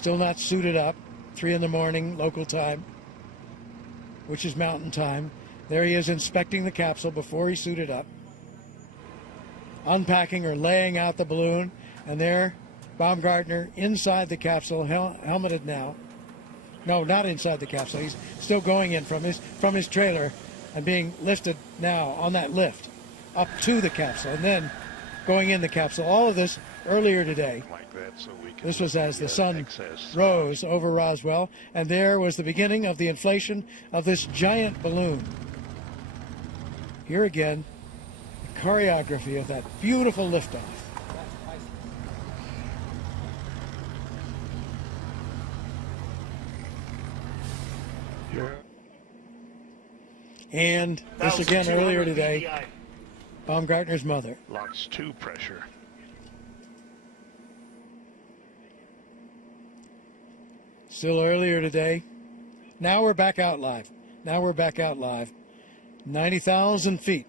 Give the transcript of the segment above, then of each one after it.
Still not suited up. 3 in the morning local time, which is mountain time. There he is inspecting the capsule before he suited up, unpacking or laying out the balloon, and there Baumgartner inside the capsule, helmeted now. No, not inside the capsule. He's still going in from his trailer and being lifted now on that lift up to the capsule and then going in the capsule. All of this earlier today. Like that, so we can this was as the sun rose over Roswell, and there was the beginning of the inflation of this giant balloon. Here again, the choreography of that beautiful liftoff. And this again earlier today, Baumgartner's mother. Lots 2 pressure. Still earlier today. Now we're back out live. 90,000 feet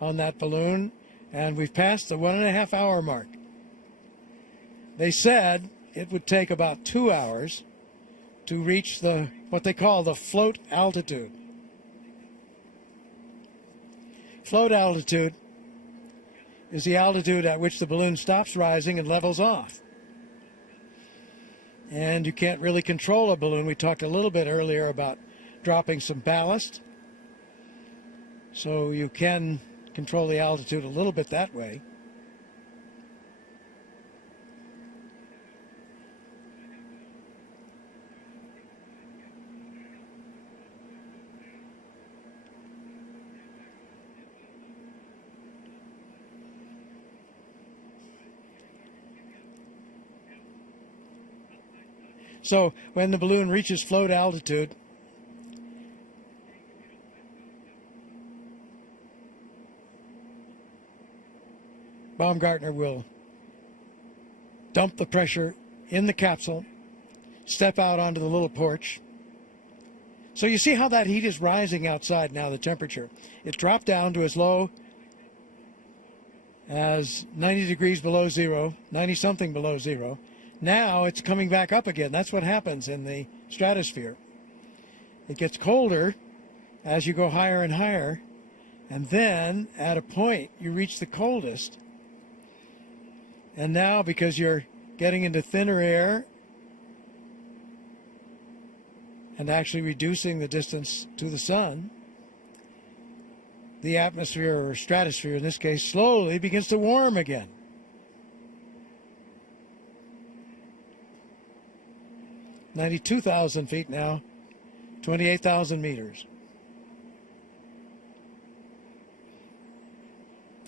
on that balloon, and we've passed the 1.5 hour mark. They said it would take about 2 hours to reach what they call the float altitude. Float altitude is the altitude at which the balloon stops rising and levels off. And you can't really control a balloon. We talked a little bit earlier about dropping some ballast. So you can control the altitude a little bit that way. So when the balloon reaches float altitude, Baumgartner will dump the pressure in the capsule, step out onto the little porch. So you see how that heat is rising outside now, the temperature. It dropped down to as low as 90 degrees below zero, 90-something below zero. Now it's coming back up again. That's what happens in the stratosphere. It gets colder as you go higher and higher, and then at a point you reach the coldest. And now, because you're getting into thinner air and actually reducing the distance to the sun, the atmosphere, or stratosphere in this case, slowly begins to warm again. $92,000 feet now, 28,000 meters.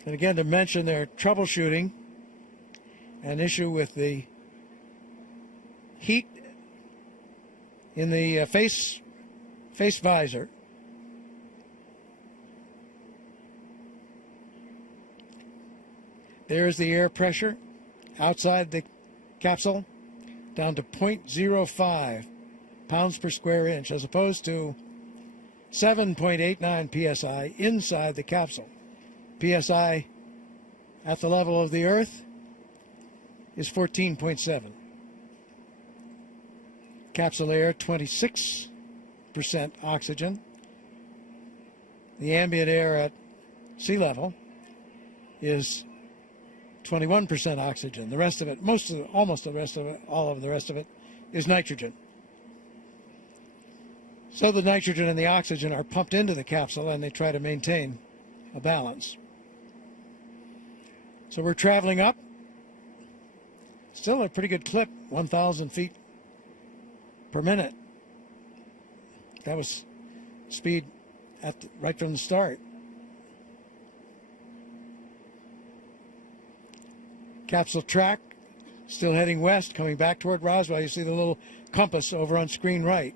And again, to mention their troubleshooting, an issue with the heat in the face visor. There's the air pressure outside the capsule, down to 0.05 pounds per square inch, as opposed to 7.89 psi inside the capsule. Psi at the level of the Earth is 14.7. Capsule air, 26% oxygen. The ambient air at sea level is 21% oxygen. The rest of it, almost the rest of it, all of the rest of it is nitrogen. So the nitrogen and the oxygen are pumped into the capsule, and they try to maintain a balance. So we're traveling up. Still a pretty good clip, 1,000 feet per minute. That was speed right from the start. Capsule track, still heading west, coming back toward Roswell. You see the little compass over on screen right.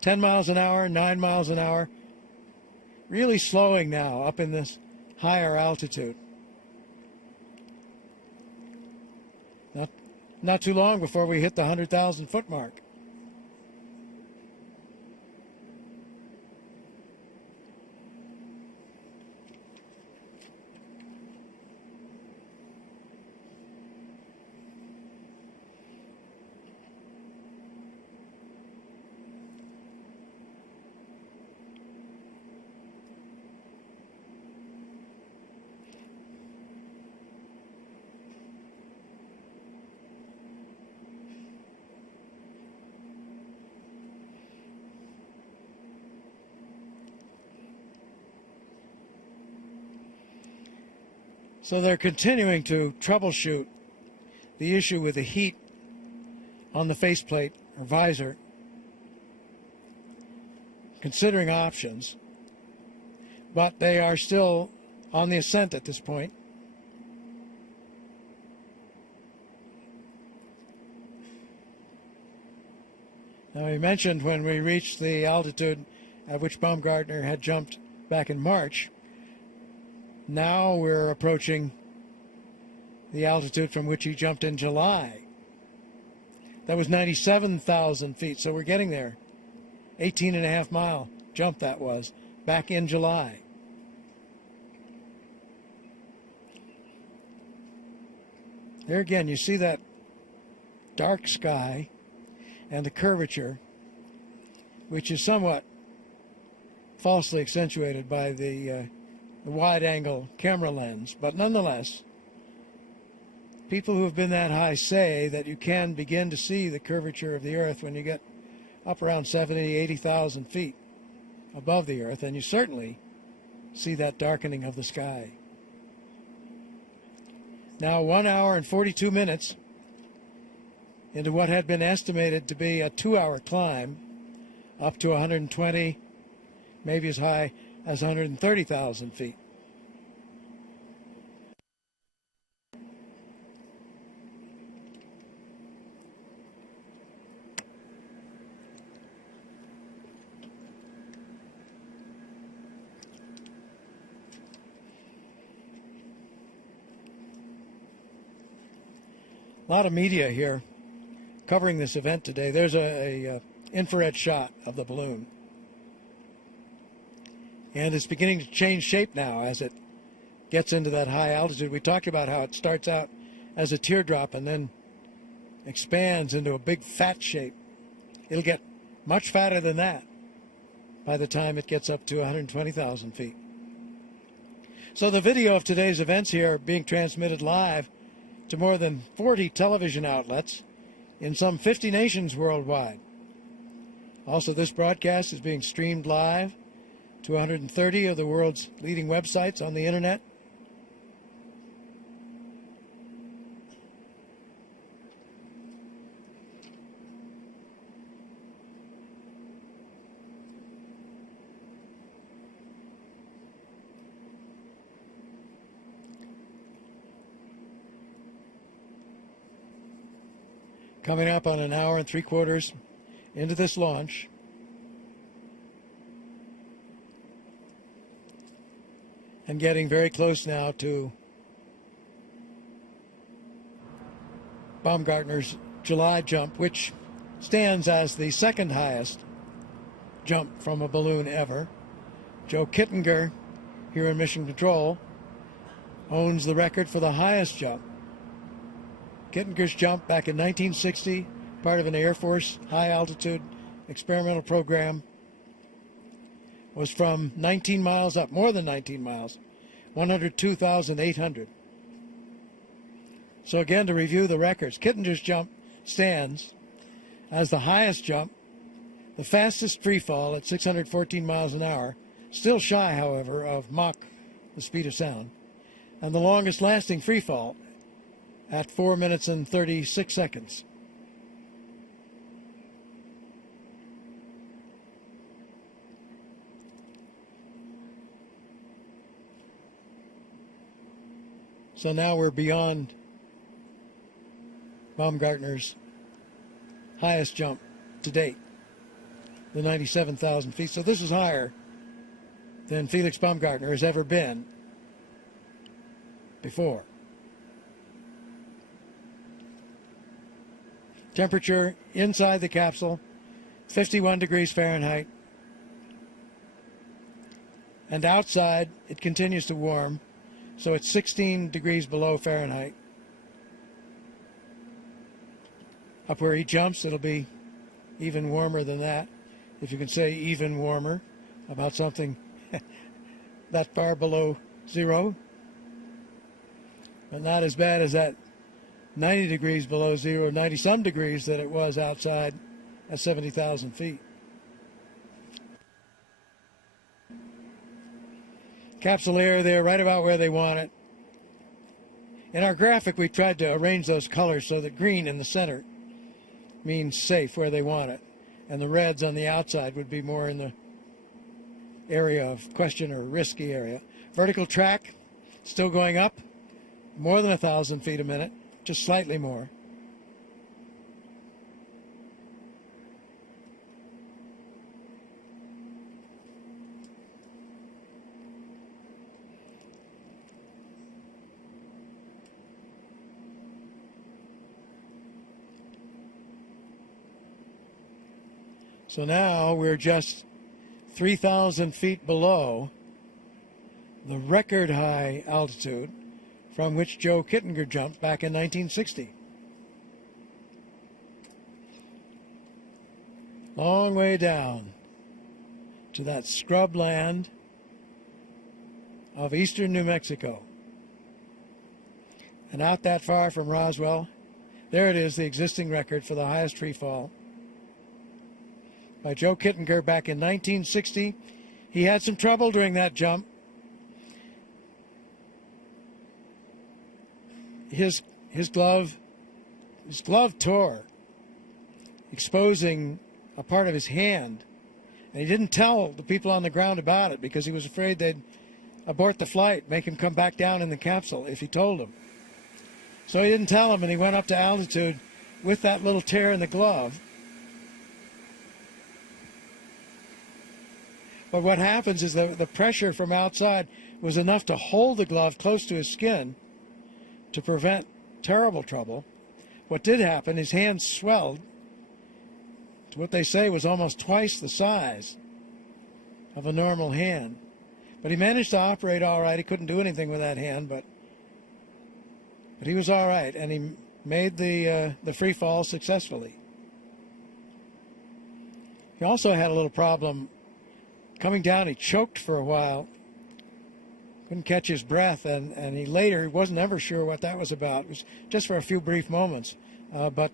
10 miles an hour, 9 miles an hour. Really slowing now up in this higher altitude. Not too long before we hit the 100,000 foot mark. So they're continuing to troubleshoot the issue with the heat on the faceplate or visor, considering options, but they are still on the ascent at this point. Now, we mentioned when we reached the altitude at which Baumgartner had jumped back in March. Now we're approaching the altitude from which he jumped in July. That was 97,000 feet, so we're getting there. 18.5 mile jump that was, back in July. There again, you see that dark sky and the curvature, which is somewhat falsely accentuated by the wide-angle camera lens. But nonetheless, people who have been that high say that you can begin to see the curvature of the Earth when you get up around 70,000, 80,000 feet above the Earth, and you certainly see that darkening of the sky. Now 1 hour and 42 minutes into what had been estimated to be a 2-hour climb up to 120, maybe as high as 130,000 feet. A lot of media here covering this event today. There's a infrared shot of the balloon, and it's beginning to change shape now as it gets into that high altitude. We talked about how it starts out as a teardrop and then expands into a big fat shape. It'll get much fatter than that by the time it gets up to 120,000 feet. So the video of today's events here are being transmitted live to more than 40 television outlets in some 50 nations worldwide. Also, this broadcast is being streamed live to 130 of the world's leading websites on the internet. Coming up on 1 hour and 3/4 into this launch. And getting very close now to Baumgartner's July jump, which stands as the second highest jump from a balloon ever. Joe Kittinger, here in Mission Control, owns the record for the highest jump. Kittinger's jump back in 1960, part of an Air Force high-altitude experimental program, was from 19 miles up, more than 19 miles, 102,800. So again, to review the records, Kittinger's jump stands as the highest jump, the fastest free fall at 614 miles an hour, still shy, however, of Mach, the speed of sound, and the longest lasting free fall at 4 minutes and 36 seconds. So now we're beyond Baumgartner's highest jump to date, the 97,000 feet. So this is higher than Felix Baumgartner has ever been before. Temperature inside the capsule, 51 degrees Fahrenheit. And outside, it continues to warm, so it's 16 degrees below Fahrenheit. Up where he jumps, it'll be even warmer than that, if you can say even warmer about something that far below zero. But not as bad as that 90 degrees below zero, 90-some degrees that it was outside at 70,000 feet. Capsule air there right about where they want it. In our graphic, we tried to arrange those colors so that green in the center means safe, where they want it, and the reds on the outside would be more in the area of question or risky area. Vertical track still going up, more than 1,000 feet a minute, just slightly more. So now we're just 3,000 feet below the record high altitude from which Joe Kittinger jumped back in 1960. Long way down to that scrub land of eastern New Mexico. And out that far from Roswell, there it is, the existing record for the highest free fall by Joe Kittinger back in 1960. He had some trouble during that jump. His glove tore, exposing a part of his hand. And he didn't tell the people on the ground about it because he was afraid they'd abort the flight, make him come back down in the capsule if he told them. So he didn't tell them, and he went up to altitude with that little tear in the glove. But what happens is the pressure from outside was enough to hold the glove close to his skin to prevent terrible trouble. What did happen, his hand swelled to what they say was almost twice the size of a normal hand. But he managed to operate all right. He couldn't do anything with that hand, but he was all right, and he made the free fall successfully. He also had a little problem coming down. He choked for a while, couldn't catch his breath, and he later, he wasn't ever sure what that was about. It was just for a few brief moments, but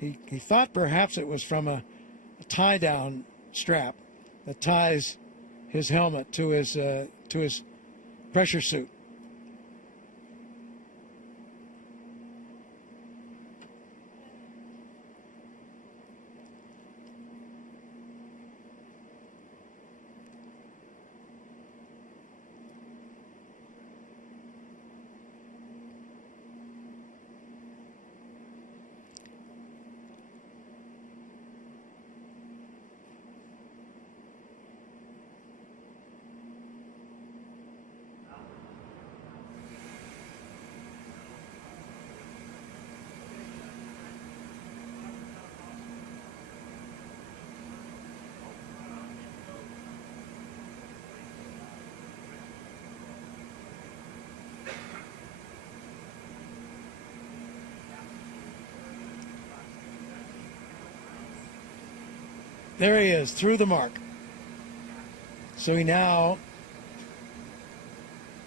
he thought perhaps it was from a tie-down strap that ties his helmet to his pressure suit. There he is, through the mark. So he now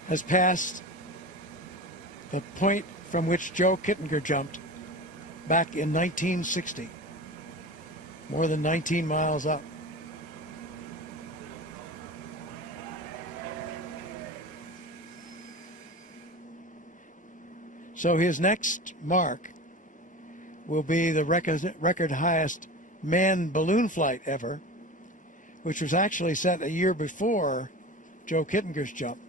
has passed the point from which Joe Kittinger jumped back in 1960, more than 19 miles up. So his next mark will be the record highest manned balloon flight ever, which was actually set a year before Joe Kittinger's jump.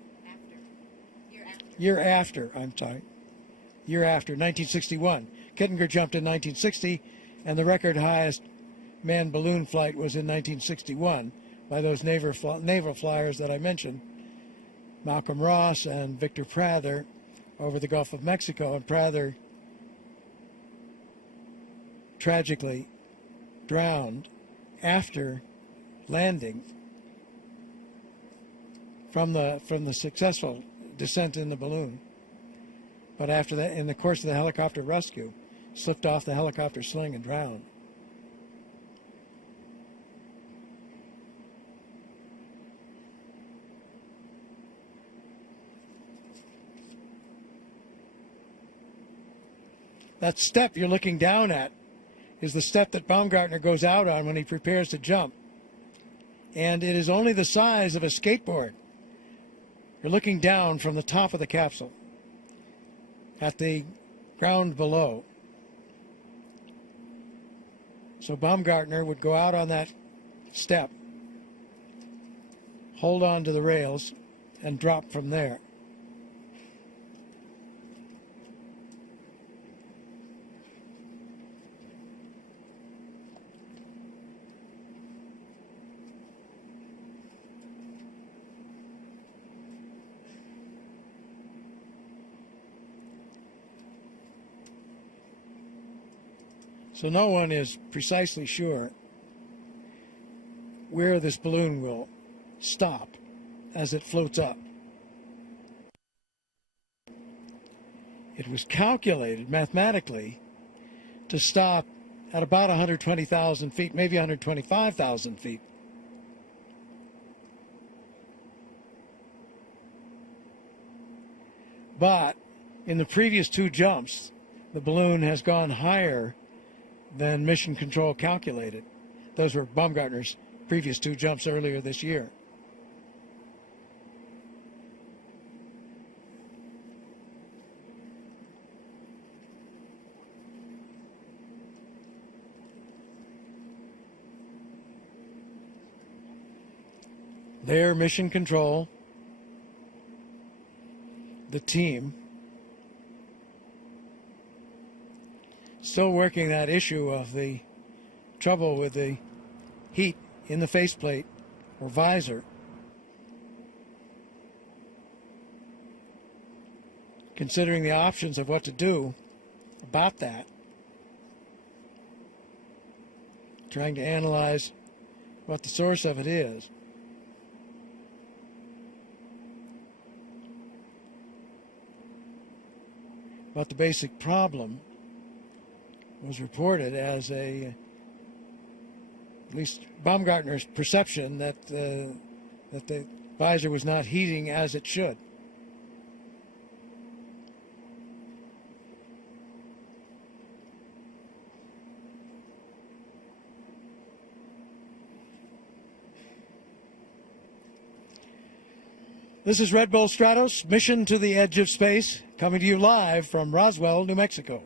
Year after, 1961. Kittinger jumped in 1960, and the record highest manned balloon flight was in 1961 by those naval flyers that I mentioned, Malcolm Ross and Victor Prather, over the Gulf of Mexico. And Prather tragically drowned after landing from the successful descent in the balloon. But after that, in the course of the helicopter rescue, slipped off the helicopter sling and drowned. That step you're looking down at is the step that Baumgartner goes out on when he prepares to jump. And it is only the size of a skateboard. You're looking down from the top of the capsule. at the ground below. So Baumgartner would go out on that step, hold on to the rails, and drop from there. So no one is precisely sure where this balloon will stop as it floats up. It was calculated mathematically to stop at about 120,000 feet, maybe 125,000 feet. But in the previous two jumps, the balloon has gone higher than Mission Control calculated. Those were Baumgartner's previous two jumps earlier this year. Their Mission Control, the team, still working that issue of the trouble with the heat in the faceplate or visor. Considering the options of what to do about that. Trying to analyze what the source of it is. But the basic problem was reported as at least Baumgartner's perception that the visor was not heating as it should. This is Red Bull Stratos, Mission to the Edge of Space, coming to you live from Roswell, New Mexico.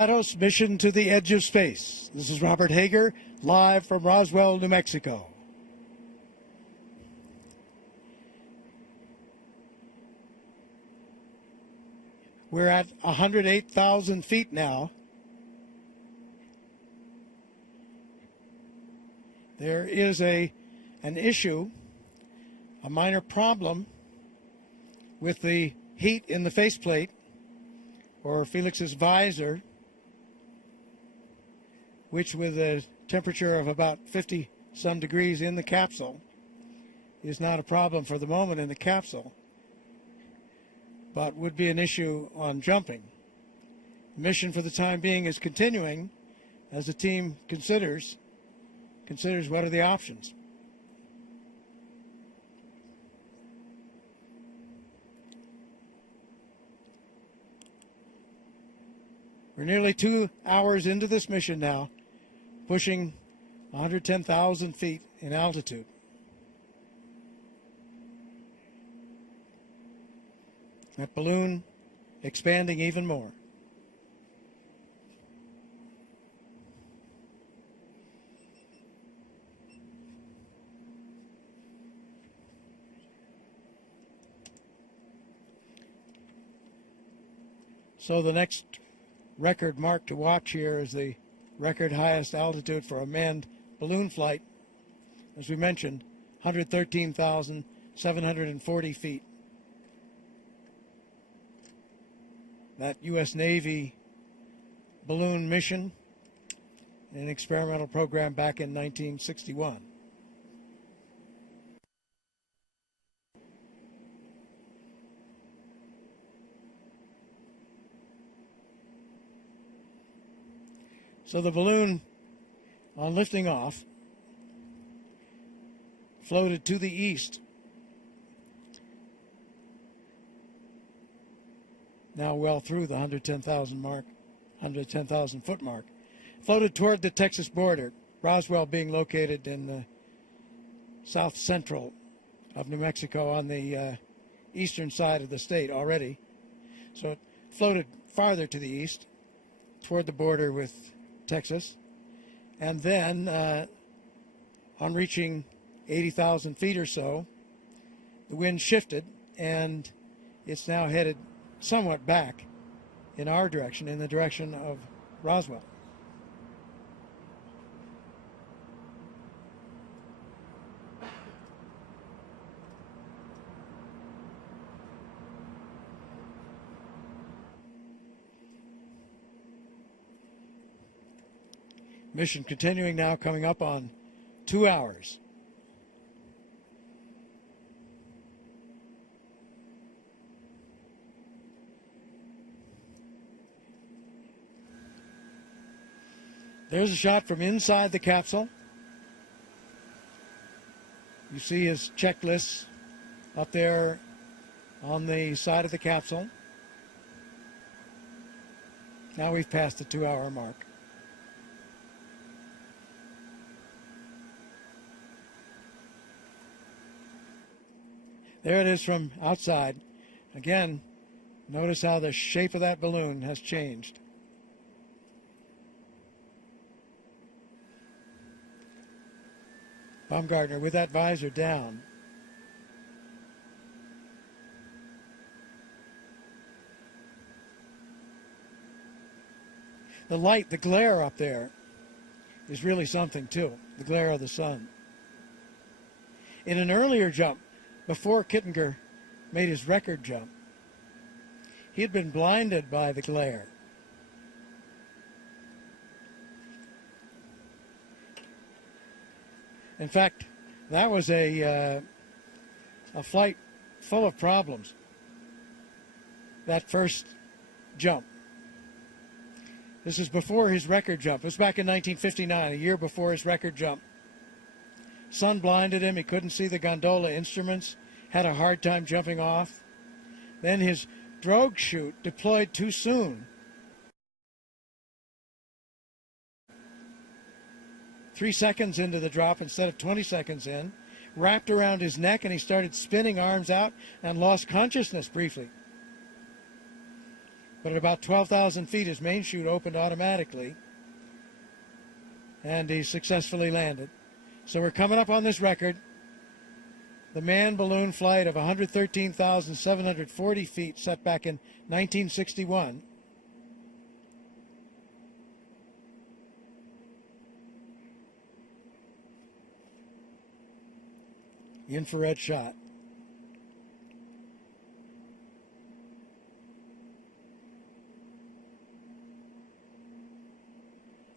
Stratos mission to the edge of space. This is Robert Hager, live from Roswell, New Mexico. We're at 108,000 feet now. There is an issue, a minor problem with the heat in the faceplate or Felix's visor, which with a temperature of about 50 some degrees in the capsule is not a problem for the moment in the capsule, but would be an issue on jumping. The mission for the time being is continuing as the team considers what are the options. We're nearly 2 hours into this mission now, pushing 110,000 feet in altitude. That balloon expanding even more. So the next record mark to watch here is the record highest altitude for a manned balloon flight. As we mentioned, 113,740 feet. That U.S. Navy balloon mission, an experimental program back in 1961. So the balloon, on lifting off, floated to the east. Now well through the 110,000 mark, 110,000 foot mark. Floated toward the Texas border, Roswell being located in the south central of New Mexico on the eastern side of the state already. So it floated farther to the east toward the border with Texas, and then on reaching 80,000 feet or so, the wind shifted and it's now headed somewhat back in our direction, in the direction of Roswell. Mission continuing now, coming up on 2 hours. There's a shot from inside the capsule. You see his checklists up there on the side of the capsule. Now we've passed the 2 hour mark. There it is from outside. Again, notice how the shape of that balloon has changed. Baumgartner with that visor down. The light, the glare up there is really something too, the glare of the sun. In an earlier jump, before Kittinger made his record jump, he had been blinded by the glare. In fact, that was a flight full of problems, that first jump. This is before his record jump. It was back in 1959, a year before his record jump. Sun blinded him. He couldn't see the gondola instruments, had a hard time jumping off. Then his drogue chute deployed too soon. 3 seconds into the drop instead of 20 seconds in, wrapped around his neck, and he started spinning arms out and lost consciousness briefly. But at about 12,000 feet, his main chute opened automatically, and he successfully landed. So we're coming up on this record. The manned balloon flight of 113,740 feet set back in 1961. Infrared shot.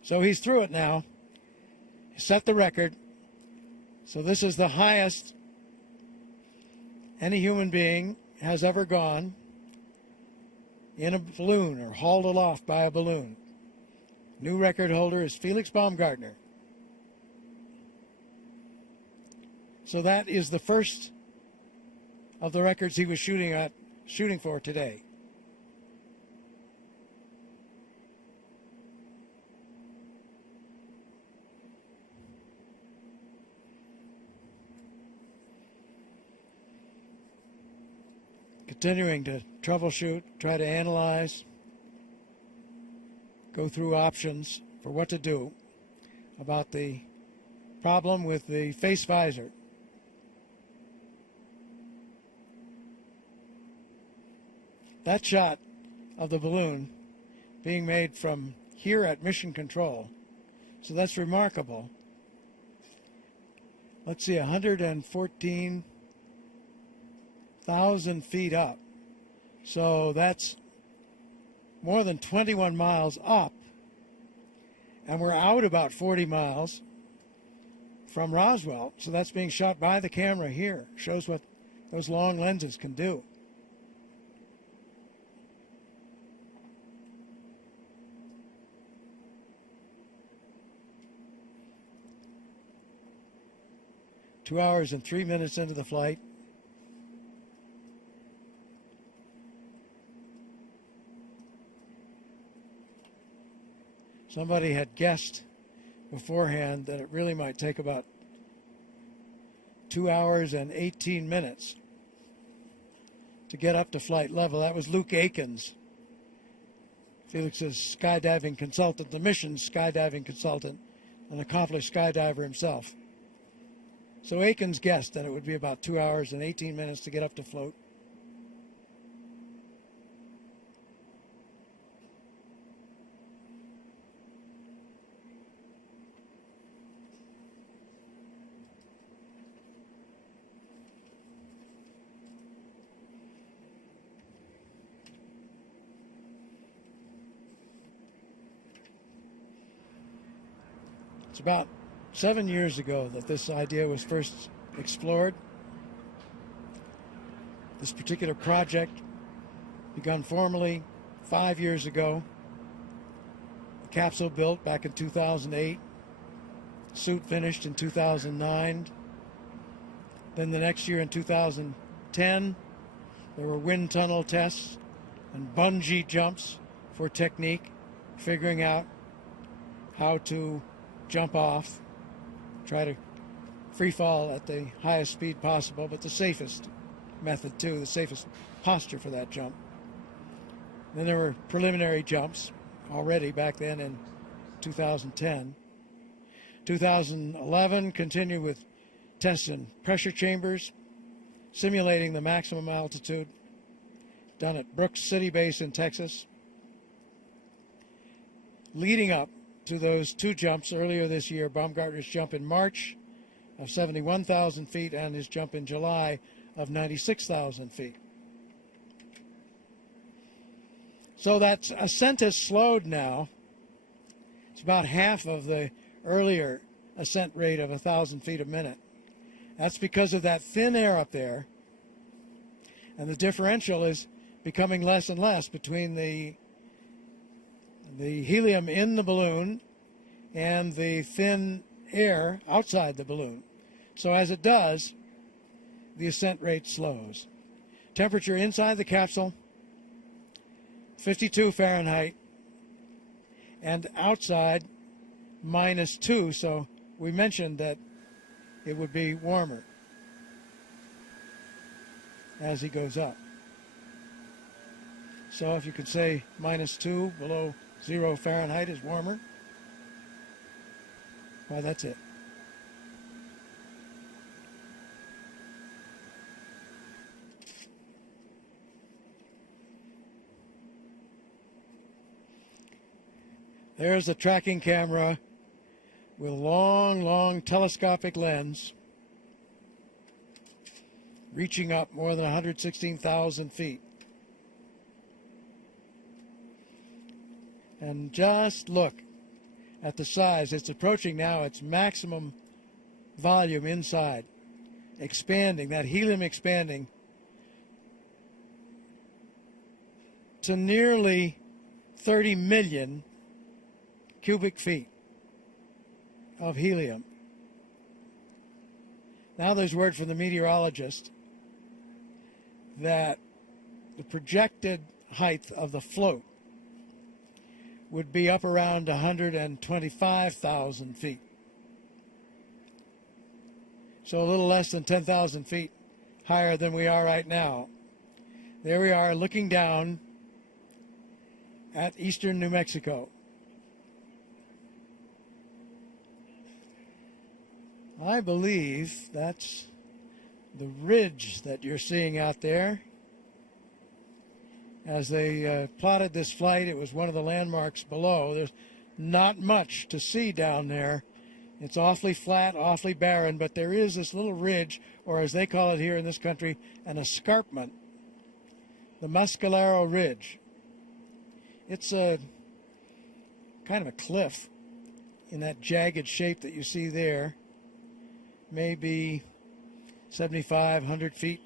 So he's through it now. He set the record. So this is the highest any human being has ever gone in a balloon or hauled aloft by a balloon. New record holder is Felix Baumgartner. So that is the first of the records he was shooting for today. Continuing to troubleshoot, try to analyze, go through options for what to do about the problem with the face visor. That shot of the balloon being made from here at Mission Control, so that's remarkable. Let's see, 114,000 feet up. So that's more than 21 miles up. And we're out about 40 miles from Roswell. So that's being shot by the camera here. Shows what those long lenses can do. Two hours and 3 minutes into the flight. Somebody had guessed beforehand that it really might take about 2 hours and 18 minutes to get up to flight level. That was Luke Akins, Felix's skydiving consultant, the mission's skydiving consultant, an accomplished skydiver himself. So Akins guessed that it would be about 2 hours and 18 minutes to get up to float. It's about 7 years ago that this idea was first explored. This particular project begun formally 5 years ago. The capsule built back in 2008. Suit finished in 2009. Then the next year in 2010, there were wind tunnel tests and bungee jumps for technique, figuring out how to jump off, try to free fall at the highest speed possible, but the safest method too, the safest posture for that jump. Then there were preliminary jumps already back then in 2010. 2011 continued with tests in pressure chambers, simulating the maximum altitude, done at Brooks City Base in Texas. Leading up to those two jumps earlier this year, Baumgartner's jump in March of 71,000 feet and his jump in July of 96,000 feet. So that ascent has slowed now. It's about half of the earlier ascent rate of 1,000 feet a minute. That's because of that thin air up there, and the differential is becoming less and less between the helium in the balloon and the thin air outside the balloon. So as it does, the ascent rate slows. Temperature inside the capsule, 52 Fahrenheit, and outside -2, so we mentioned that it would be warmer as he goes up. So if you could say -2 below 0 Fahrenheit is warmer, why, that's it. There's a tracking camera with a long, long telescopic lens reaching up more than 116,000 feet. And just look at the size. It's approaching now its maximum volume inside, expanding, that helium expanding to nearly 30 million cubic feet of helium. Now there's word from the meteorologist that the projected height of the float would be up around 125,000 feet. So a little less than 10,000 feet higher than we are right now. There we are looking down at eastern New Mexico. I believe that's the ridge that you're seeing out there. As they plotted this flight, it was one of the landmarks below. There's not much to see down there. It's awfully flat, awfully barren, but there is this little ridge, or as they call it here in this country, an escarpment, the Mescalero Ridge. It's a kind of a cliff in that jagged shape that you see there, maybe 75, 100 feet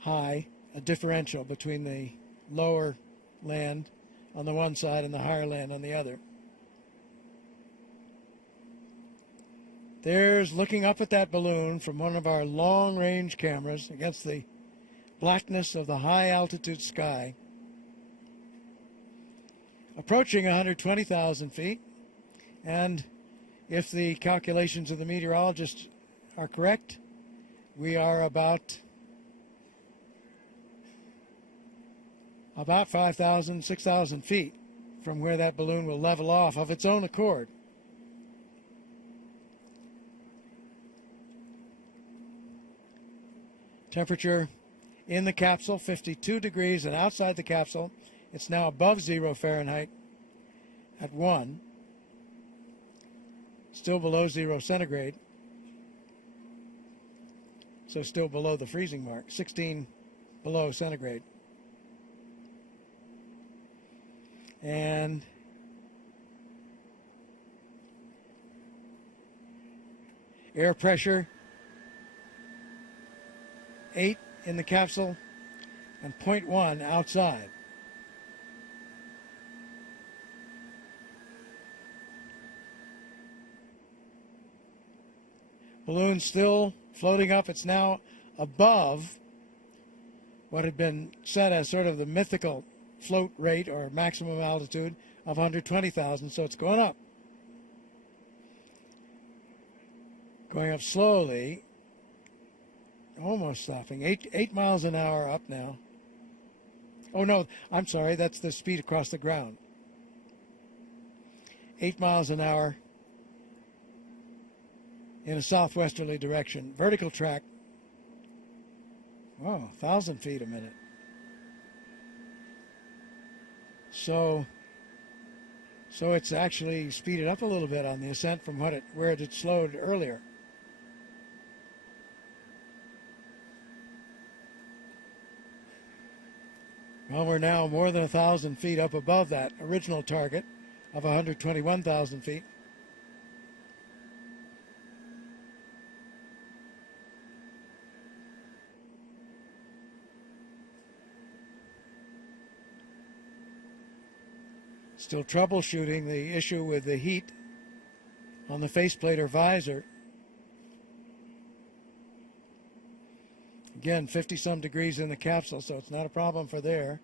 high, a differential between the lower land on the one side and the higher land on the other. There's looking up at that balloon from one of our long-range cameras against the blackness of the high-altitude sky, approaching 120,000 feet, and if the calculations of the meteorologists are correct, we are about 5,000, 6,000 feet from where that balloon will level off of its own accord. Temperature in the capsule, 52 degrees, and outside the capsule, it's now above 0 Fahrenheit at 1, still below 0 centigrade, so still below the freezing mark, 16 below centigrade. And air pressure, 8 in the capsule and 0.1 outside. Balloon still floating up. It's now above what had been set as sort of the mythical float rate or maximum altitude of 120,000, so it's going up. Going up slowly, almost stopping. 8 miles an hour up now. Oh no, I'm sorry, that's the speed across the ground. 8 miles an hour in a southwesterly direction. Vertical track, oh, 1,000 feet a minute. So it's actually speeded up a little bit on the ascent from where it had slowed earlier. Well, we're now more than 1,000 feet up above that original target of 121,000 feet. Still troubleshooting the issue with the heat on the faceplate or visor. Again, 50-some degrees in the capsule, so it's not a problem for there.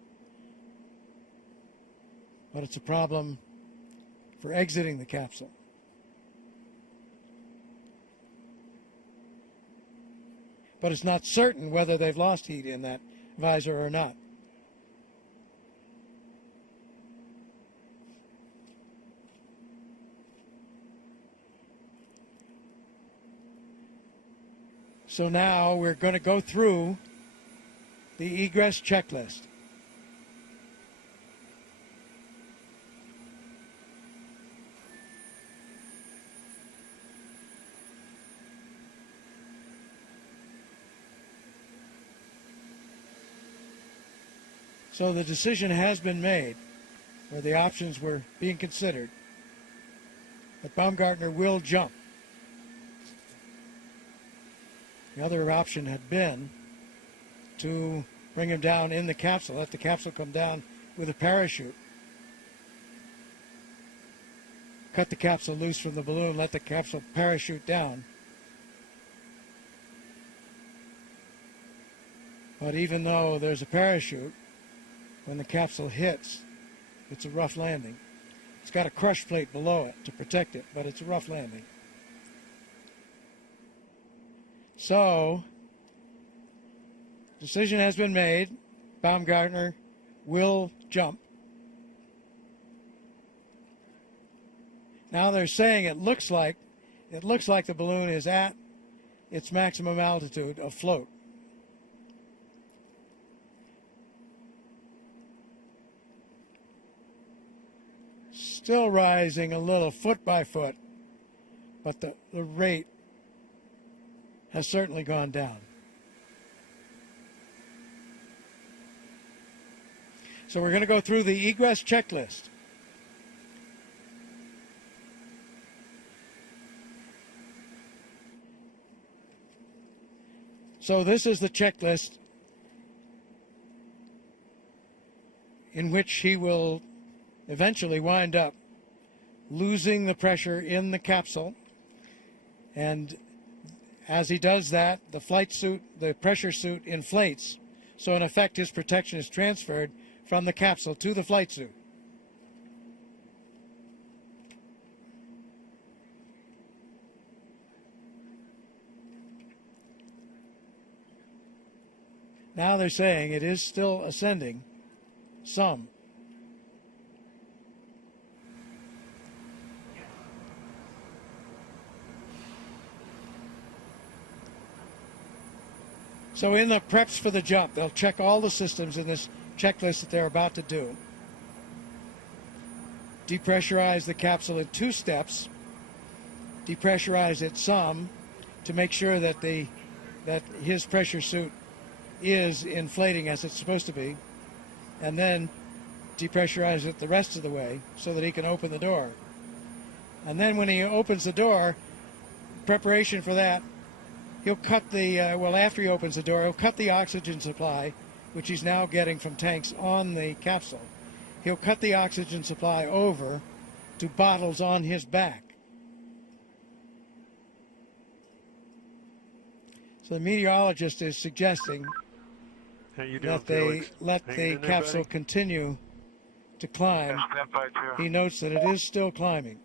But it's a problem for exiting the capsule. But it's not certain whether they've lost heat in that visor or not. So now we're going to go through the egress checklist. So the decision has been made, where the options were being considered, that Baumgartner will jump. The other option had been to bring him down in the capsule, let the capsule come down with a parachute. Cut the capsule loose from the balloon, let the capsule parachute down. But even though there's a parachute, when the capsule hits, it's a rough landing. It's got a crush plate below it to protect it, but it's a rough landing. So, decision has been made. Baumgartner will jump. Now they're saying it looks like the balloon is at its maximum altitude afloat. Still rising a little, foot by foot, but the rate has certainly gone down. So we're going to go through the egress checklist. So this is the checklist in which he will eventually wind up losing the pressure in the capsule, and as he does that, the flight suit, the pressure suit, inflates, so in effect his protection is transferred from the capsule to the flight suit. Now they're saying it is still ascending some. So in the preps for the jump, they'll check all the systems in this checklist that they're about to do. Depressurize the capsule in 2 steps. Depressurize it some to make sure that his pressure suit is inflating as it's supposed to be. And then depressurize it the rest of the way so that he can open the door. And then when he opens the door, preparation for that, he'll cut after he opens the door, he'll cut the oxygen supply, which he's now getting from tanks on the capsule. He'll cut the oxygen supply over to bottles on his back. So the meteorologist is suggesting that they let the capsule continue to climb. He notes that it is still climbing.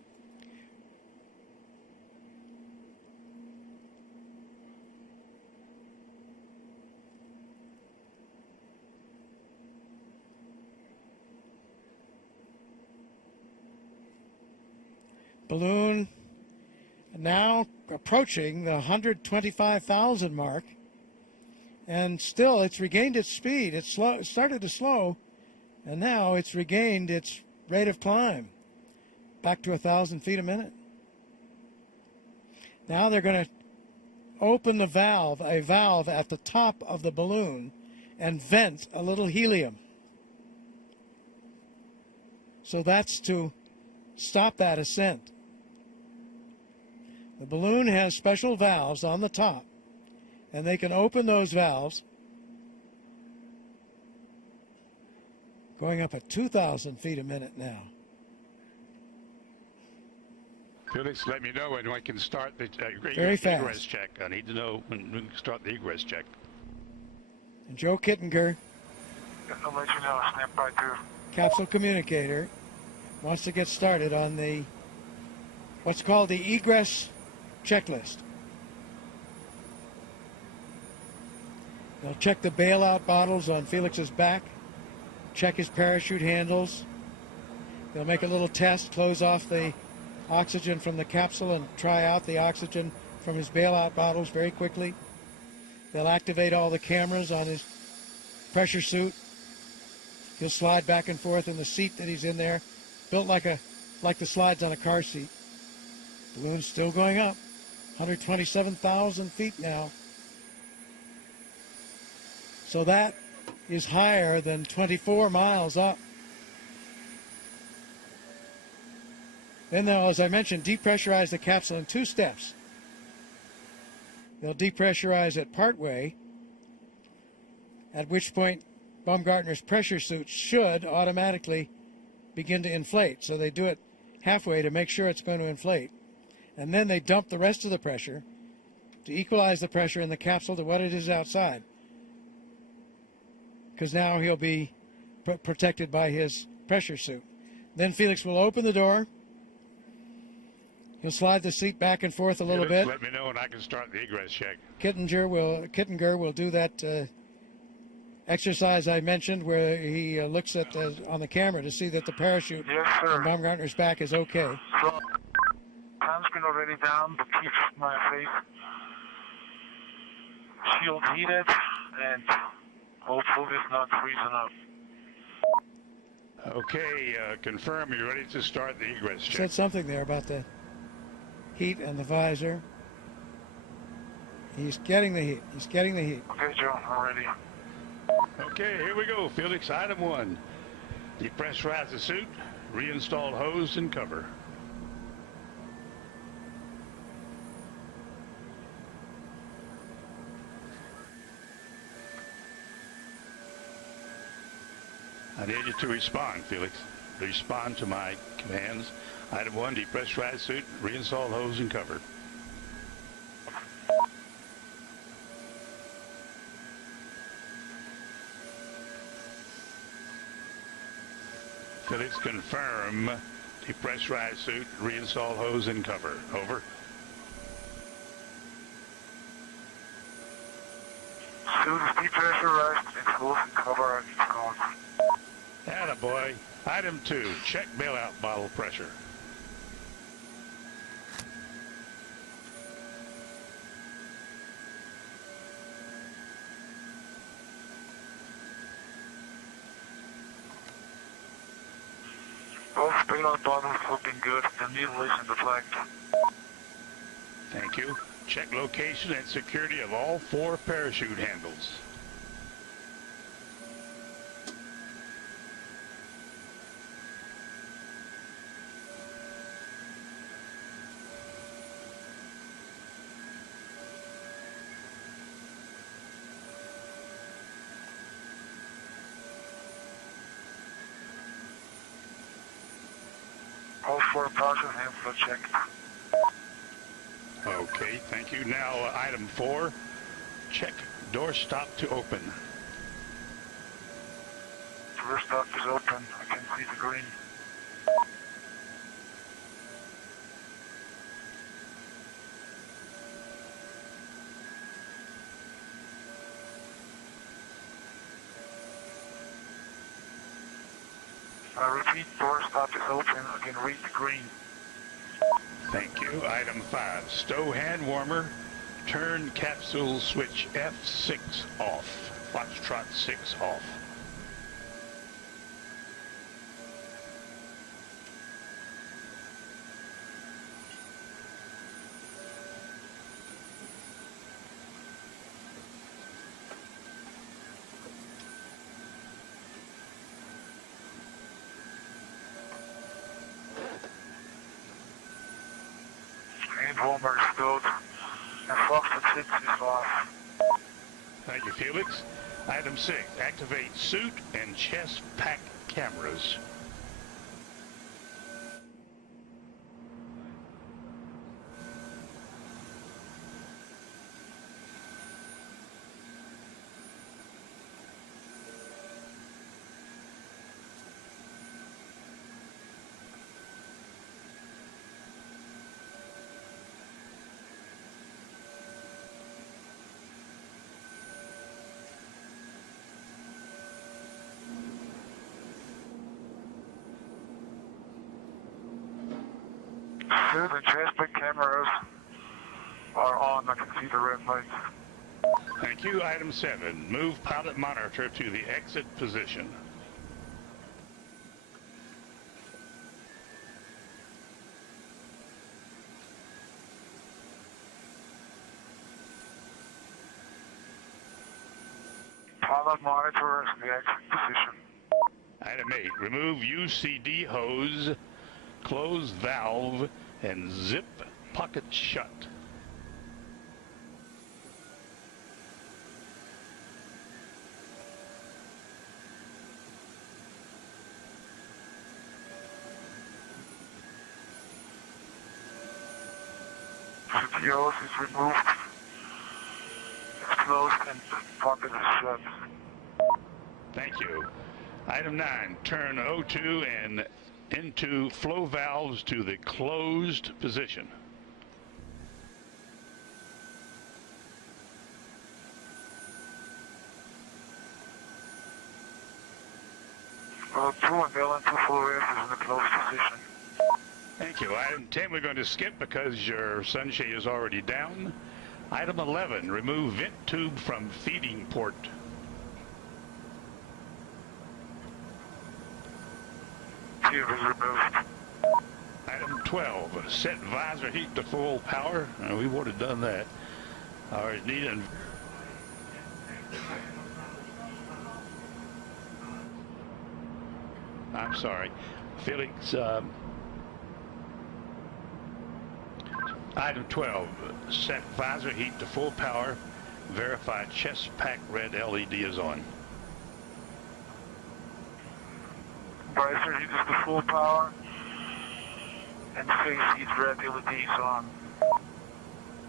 Balloon now approaching the 125,000 mark, and still it's regained its speed. It started to slow, and now it's regained its rate of climb back to 1,000 feet a minute. Now they're going to open a valve at the top of the balloon and vent a little helium. So that's to stop that ascent. The balloon has special valves on the top, and they can open those valves going up at 2,000 feet a minute now. Felix, let me know when I can start the Very fast. egress check. I need to know when we can start the egress check. And Joe Kittinger, I'll let you know. Stand by 2. capsule communicator, wants to get started on the what's called the egress checklist. They'll check the bailout bottles on Felix's back, check his parachute handles. They'll make a little test, close off the oxygen from the capsule and try out the oxygen from his bailout bottles very quickly. They'll activate all the cameras on his pressure suit. He'll slide back and forth in the seat that he's in there, built like the slides on a car seat. Balloon's still going up, 127,000 feet now. So that is higher than 24 miles up. Then they'll, as I mentioned, depressurize the capsule in 2 steps. They'll depressurize it partway, at which point Baumgartner's pressure suit should automatically begin to inflate. So they do it halfway to make sure it's going to inflate. And then they dump the rest of the pressure to equalize the pressure in the capsule to what it is outside. Because now he'll be protected by his pressure suit. Then Felix will open the door. He'll slide the seat back and forth a little bit. Let me know when I can start the egress check. Kittinger will do that exercise I mentioned, where he looks at on the camera to see that the parachute on Baumgartner's back is okay. So, hands been already down, but keep my face shield heated, and hopefully it's not freezing up. Okay, confirm you're ready to start the egress check. Said something there about the heat and the visor. He's getting the heat. He's getting the heat. Okay, Joe, I'm ready. Okay, here we go. Felix, item 1. Depressurize the suit, reinstall hose and cover. I need you to respond, Felix. Respond to my commands. Item 1, depressurize suit, reinstall hose and cover. Felix, confirm. Depressurize suit, reinstall hose and cover. Over. Suit is depressurized and hose and cover is gone. Attaboy. Item 2, check bailout bottle pressure. Both bailout bottles looking good. The needle is in the flag. Thank you. Check location and security of all 4 parachute handles. All 4 parachute handles are checked. Okay, thank you. Now, item 4, check door stop to open. Door stop is open. I can see the green. I repeat, door stop is open. I can read the green. Thank you. Item 5, stow hand warmer, turn capsule switch F6 off. Foxtrot 6 off. Hand warmer is stowed. And Foxtrot 6 is off. Thank you, Felix. Item 6, activate suit and chest pack cameras. Suit and chest pack cameras are on. I can see the red lights. Thank you. Item 7, move pilot monitor to the exit position. Pilot monitor is the exit position. Item 8, remove UCD hose, close valve, and zip pocket shut. The hose is removed. It's closed and pocket is shut. Thank you. Item 9, turn O2 and into flow valves to the closed position. O2 and LN2 flow is in the closed position. Thank you. Item 10, we're going to skip because your sunshade is already down. Item 11, remove vent tube from feeding port. Tube is removed. Item 12, set visor heat to full power. We would have done that. Or is needed. I'm sorry. Felix, item 12, set visor heat to full power. Verify chest pack red LED is on. Visor heat is the full power. And face heat red LEDs on.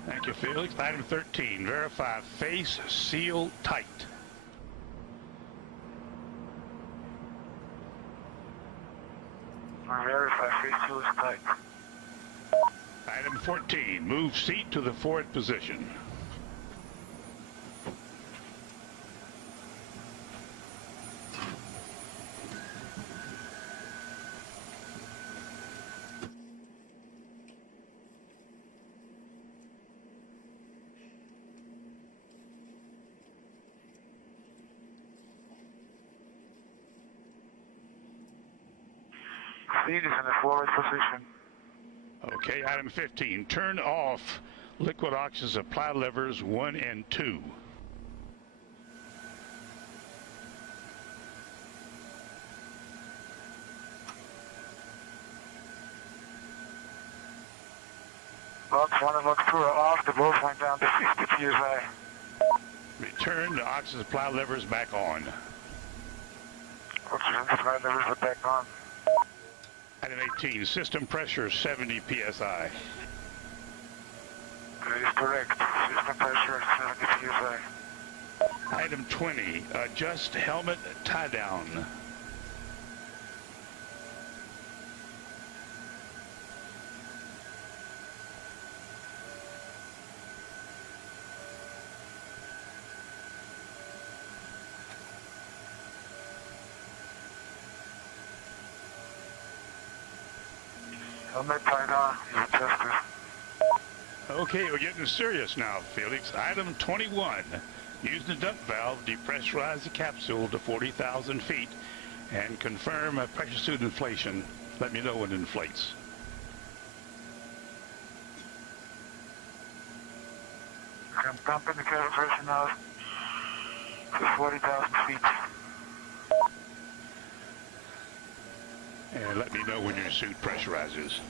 Thank you, Felix. Item 13, verify face seal tight. Verify face seal is tight. Item 14, move seat to the forward position. Seat is in the forward position. Okay, item 15, turn off liquid oxygen supply levers 1 and 2. Box 1 and box 2 are off. The both went down to 50 psi. Return the oxygen supply levers back on. Oxygen supply levers are back on. Item 18, system pressure 70 psi. That is correct. System pressure is 70 psi. Item 20, adjust helmet tie down. Helmet tied on. You adjusted. Okay, we're getting serious now, Felix. Item 21, use the dump valve, depressurize the capsule to 40,000 feet, and confirm a pressure suit inflation. Let me know when it inflates. I'm pumping the cabin pressure now to 40,000 feet. And let me know when your suit pressurizes.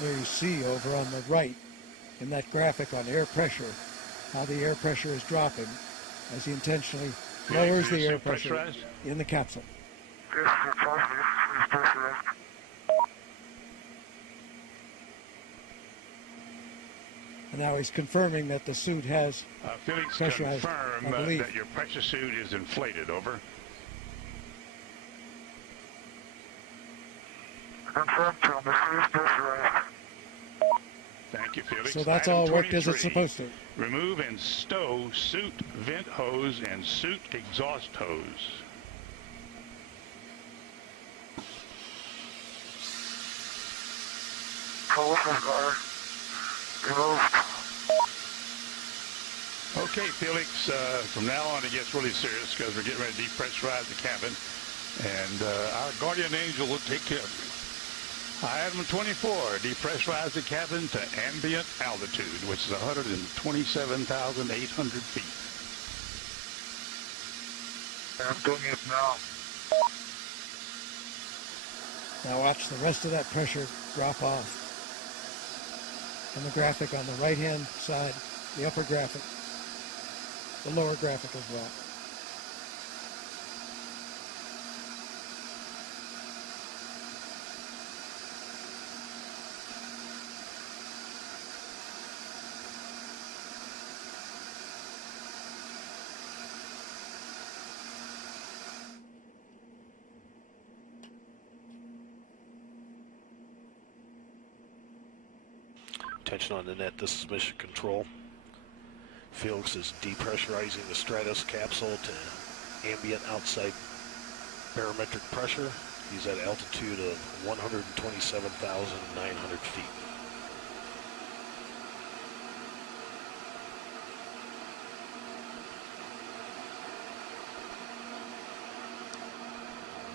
There you see over on the right in that graphic on air pressure, how the air pressure is dropping as he intentionally lowers the air pressure in the capsule. Yes, it's pressurized. And now he's confirming that the suit has Felix, pressurized, confirm I believe. that your pressure suit is inflated. Over. Confirmed to him, the suit is pressurized. Thank you, Felix. So that's Item all worked as 23, it's supposed to. Remove and stow suit vent hose and suit exhaust hose. Hoses are removed. Okay, Felix, from now on it gets really serious because we're getting ready to depressurize the cabin, and our guardian angel will take care of you. Item 24, depressurize the cabin to ambient altitude, which is 127,800 feet. I'm doing it now. Now watch the rest of that pressure drop off. And the graphic on the right-hand side, the upper graphic, the lower graphic as well. Attention on the net, this is Mission Control. Felix is depressurizing the Stratos capsule to ambient outside barometric pressure. He's at altitude of 127,900 feet.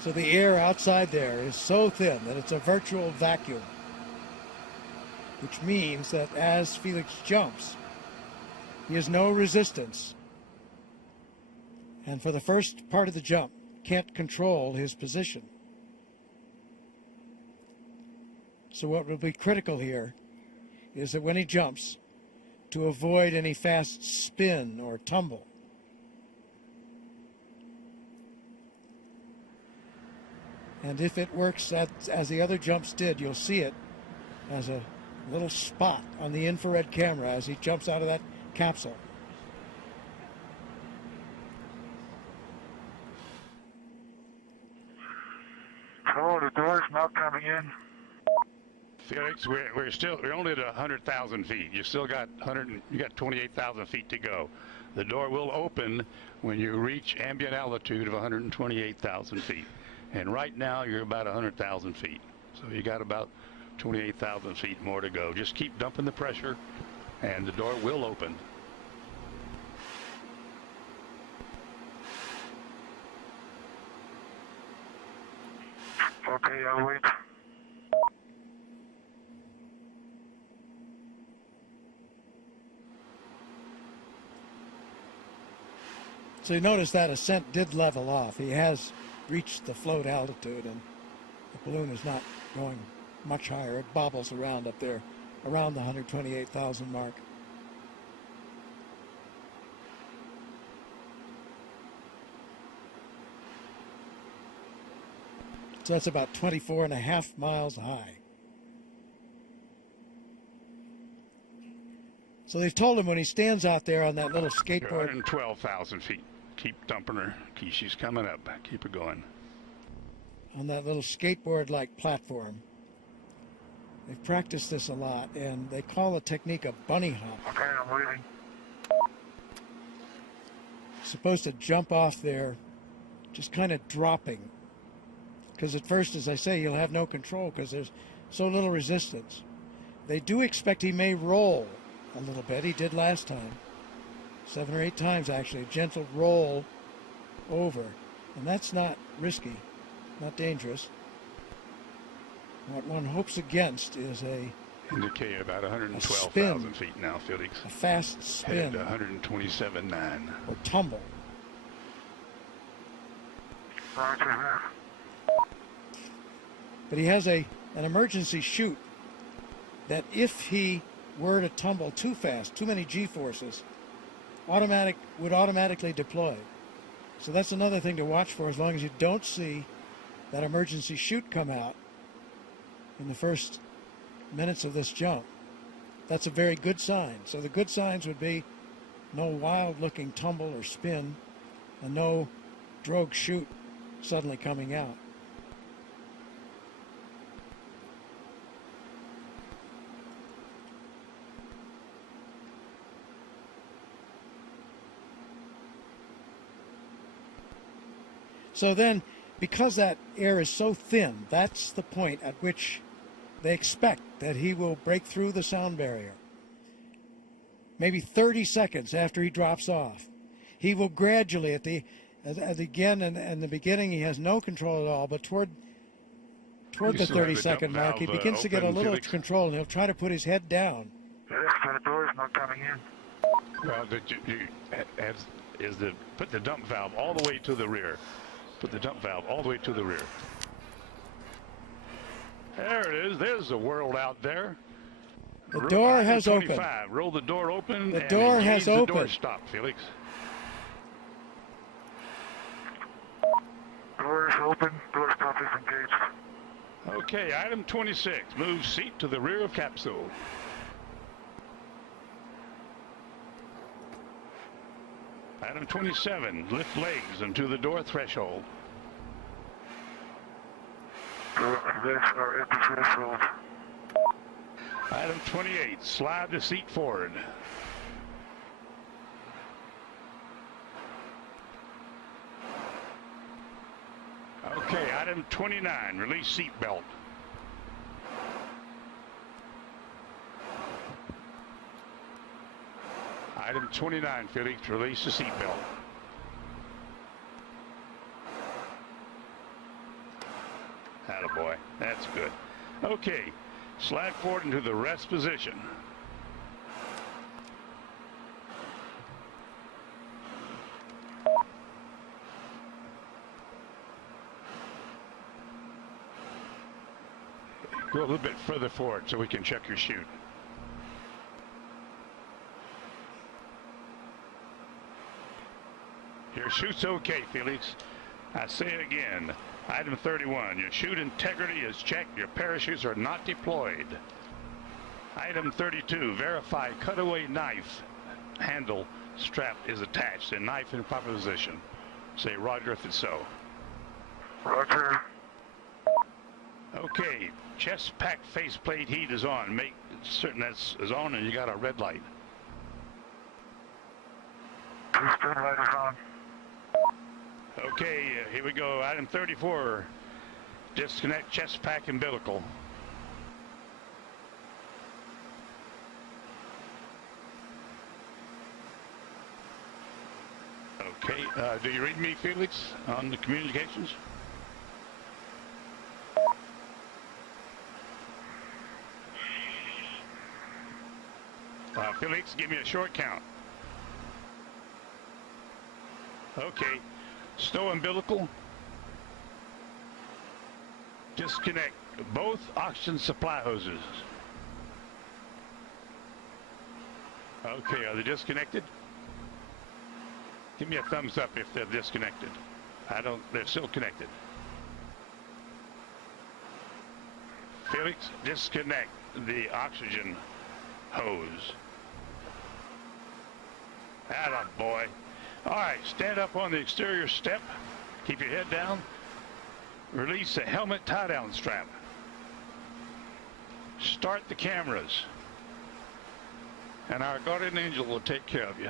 So the air outside there is so thin that it's a virtual vacuum, which means that as Felix jumps, he has no resistance. And for the first part of the jump, can't control his position. So what will be critical here is that when he jumps, to avoid any fast spin or tumble. And if it works as the other jumps did, you'll see it as a little spot on the infrared camera as he jumps out of that capsule. Oh, the door's not coming in. Felix, we're only at 100,000 feet. You still got 28,000 feet to go. The door will open when you reach ambient altitude of 128,000 feet. And right now you're about 100,000 feet. So you got about 28,000 feet more to go. Just keep dumping the pressure and the door will open. Okay, I'll wait. So you notice that ascent did level off. He has reached the float altitude and the balloon is not going much higher. It bobbles around up there, around the 128,000 mark. So that's about 24.5 miles high. So they've told him when he stands out there on that little skateboard. 112,000 feet. Keep dumping her. She's coming up. Keep her going. On that little skateboard-like platform. They've practiced this a lot, and they call the technique a bunny hop. Okay, I'm waiting. Supposed to jump off there, just kind of dropping. Because at first, as I say, you'll have no control because there's so little resistance. They do expect he may roll a little bit. He did last time. 7 or 8 times, actually. A gentle roll over. And that's not risky, not dangerous. What one hopes against is a Indicated about 112,000 feet now, Felix. A fast spin. Headed to 127.9. Or tumble. Roger that. But he has an emergency chute that if he were to tumble too fast, too many G-forces, would automatically deploy. So that's another thing to watch for, as long as you don't see that emergency chute come out in the first minutes of this jump. That's a very good sign. So the good signs would be no wild-looking tumble or spin, and no drogue chute suddenly coming out. So then, because that air is so thin, that's the point at which they expect that he will break through the sound barrier. Maybe 30 seconds after he drops off. He will gradually, again in the beginning, he has no control at all, but toward the 30-second mark, he begins to get a little control, and he'll try to put his head down. The door's not coming in. Well, put the dump valve all the way to the rear. Put the dump valve all the way to the rear. There it is. There's the world out there. The door has opened. Roll the door open. The door has opened. The door stop, Felix. Door is open. Door stop is engaged. Okay, item 26. Move seat to the rear of capsule. Item 27. Lift legs into the door threshold. Legs are at the threshold. Item 28. Slide the seat forward. Okay, item 29. Release seat belt. Item 29, Felix, release the seat belt. Attaboy, that's good. Okay, slide forward into the rest position. Go a little bit further forward so we can check your chute. Your chute's okay, Felix. I say it again. Item 31, your chute integrity is checked. Your parachutes are not deployed. Item 32, verify cutaway knife handle strap is attached and knife in proper position. Say roger if it's so. Roger. Okay, chest pack faceplate heat is on. Make certain that's is on and you got a red light. Spin light is on. Okay, here we go. Item 34, disconnect chest pack umbilical. Okay, do you read me, Felix, on the communications? Felix, give me a short count. Okay. Stow umbilical. Disconnect both oxygen supply hoses. Okay, are they disconnected? Give me a thumbs up if they're disconnected. They're still connected. Felix, disconnect the oxygen hose. Attaboy. All right, stand up on the exterior step. Keep your head down. Release the helmet tie-down strap. Start the cameras. And our guardian angel will take care of you.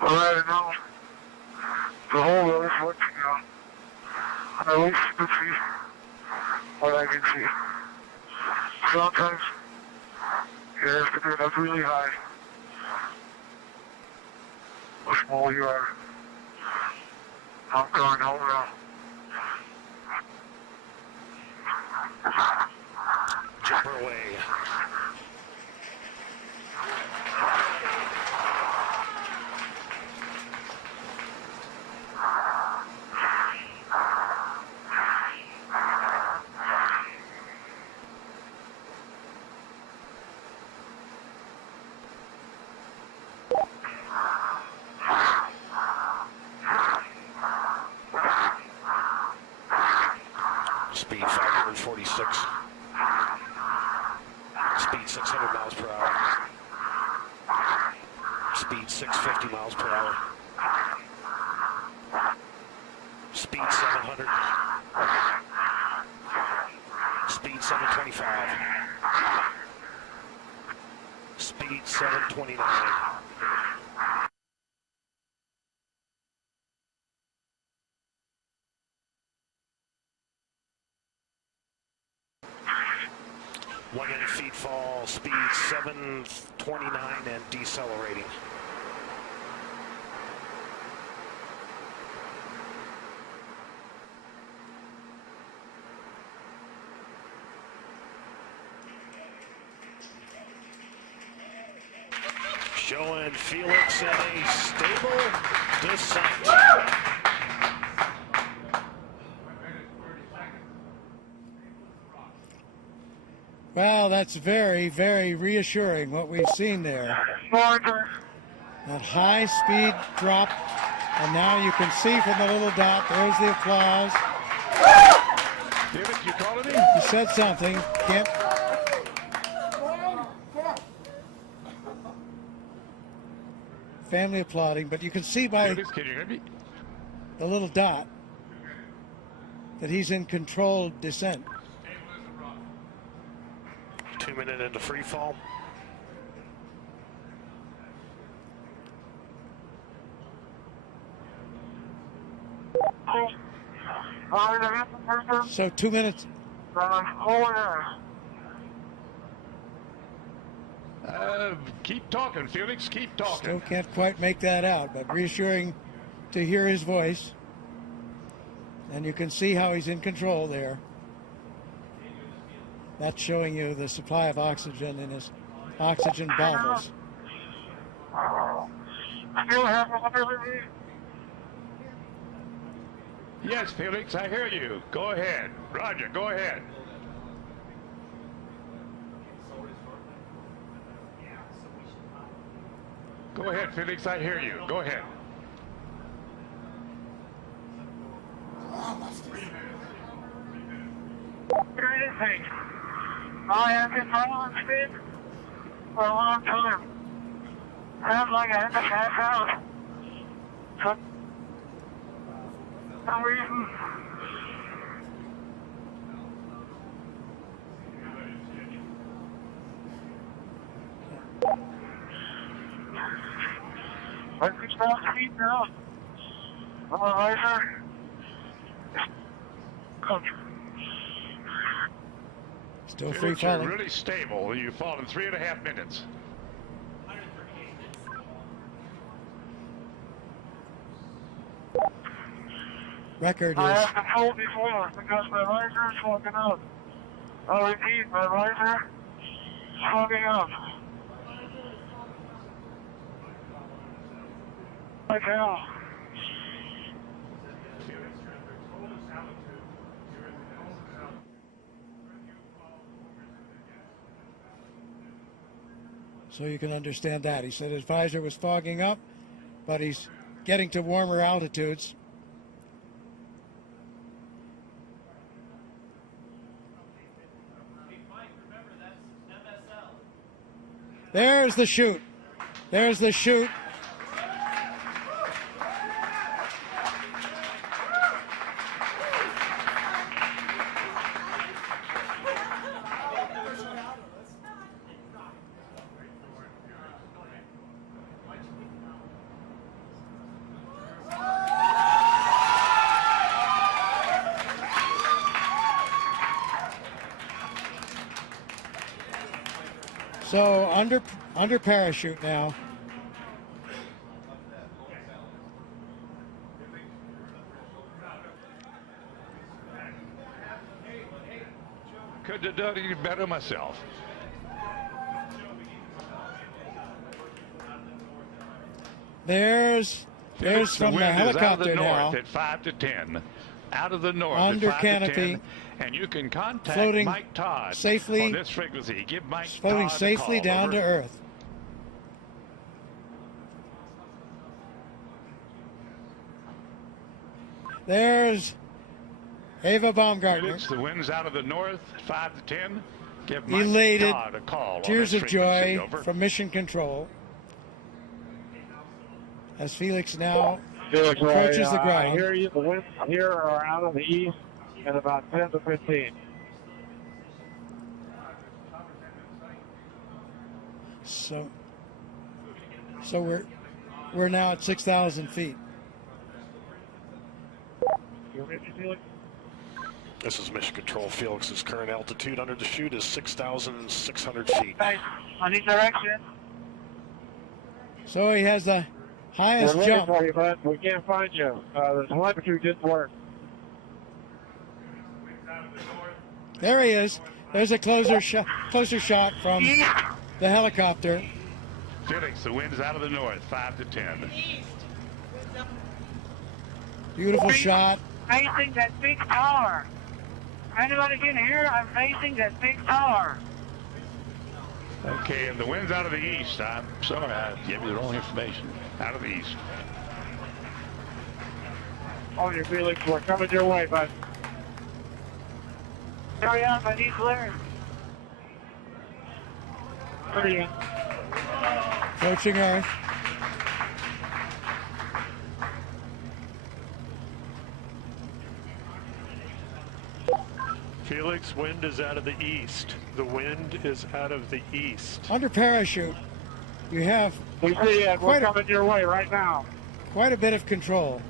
All right, now the whole road is working out. And at least you can see what I can see. Sometimes you have to get up really high. How small you are. I'm going all around. jumper away. Speed 546. Speed 600 miles per hour. Speed 650 miles per hour. Speed 700. Speed 725. Speed 729. Feet fall, speed 729 and decelerating. Showing Felix in a stable descent. Well, that's very, very reassuring what we've seen there. That high speed drop, and now you can see from the little dot, there's the applause. David, you calling me? He said something. Can't. Family applauding, but you can see by Felix, can you hear me? the little dot that he's in controlled descent. 2 minutes into free fall. So 2 minutes. Keep talking, Felix. Keep talking. Still can't quite make that out, but reassuring to hear his voice. And you can see how he's in control there. That's showing you the supply of oxygen in his oxygen bottles. Yes, Felix, I hear you. Go ahead. Roger, go ahead. Go ahead, Felix, I hear you. Go ahead. I have been following speed for a long time. Sounds like I have to pass out. For some reason. I can stop speed now. I'm a riser. Still free Felix, you're falling. really stable. You fall in 3.5 minutes. Record I is have been told before because my riser is fogging up. I'll repeat, my riser is fogging up. Like hell. so you can understand that. He said his visor was fogging up, but he's getting to warmer altitudes. There's the chute. There's the chute. So under parachute now. couldn't have done any better myself. There's from the helicopter now. At 5 to 10. Out of the north Under at 5 canopy, to 10, and you can contact floating Mike Todd safely, on this frequency. Give Mike floating Todd safely a call. down Over. to Earth. There's Ava Baumgartner. Felix, the wind's out of the north, 5 to 10. Give Mike Elated, Todd a call. tears on of this joy frequency. Over. from Mission Control as Felix now Felix, approaches the I ground. hear you. The winds here are out of the east at about 10 to 15. So we're now at 6,000 feet. You ready, Felix? This is Mission Control. Felix's current altitude under the chute is 6,600 feet. Hey, on each direction. So he has the highest We're looking jump. for you, bud. We can't find you. The telemetry didn't work. There he is. There's a closer shot from the helicopter. Felix, the wind's out of the north, 5 to 10. Beautiful shot. Facing that big tower. Anybody can hear? I'm facing that big tower. Okay, and the wind's out of the east. I'm sorry, I gave you the wrong information. Out of the east. Oh, you Felix, we're coming your way, bud. Hurry up, I need clearance. Hurry up. Approaching Earth. Felix, wind is out of the east. The wind is out of the east. Under parachute, you have We see it. We're coming your way right now. quite a bit of control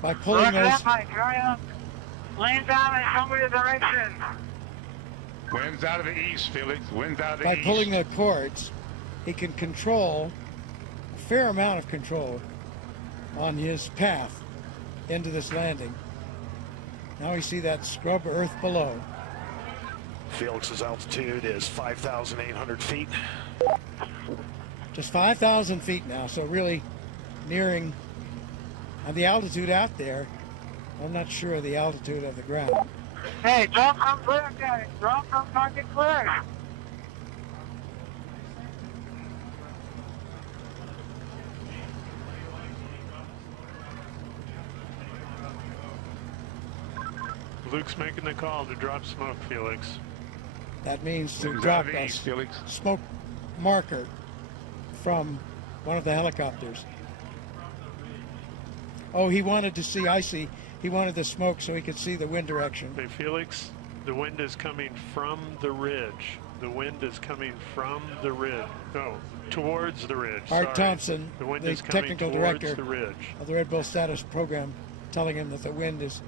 by pulling Roger those. that, Mike. Hurry up. Land down and show me the direction. Wind's out of the east, Felix. Wind's out of the By east. pulling the cords, he can control a fair amount of control on his path into this landing. Now we see that scrub earth below. Felix's altitude is 5,800 feet. Just 5,000 feet now, so really nearing the altitude out there. I'm not sure of the altitude of the ground. Hey, drop from clear, guys. Drop from target clear. Luke's making the call to drop smoke, Felix. That means to Wind's drop out of the a east, Felix. smoke marker from one of the helicopters. Oh, he wanted to see, I see. He wanted the smoke so he could see the wind direction. Hey, Felix, the wind is coming from the ridge. The wind is coming from the ridge. No, towards the ridge. Art Sorry. Thompson, the wind the is coming technical towards director the ridge. of the Red Bull Status Program, telling him that the wind is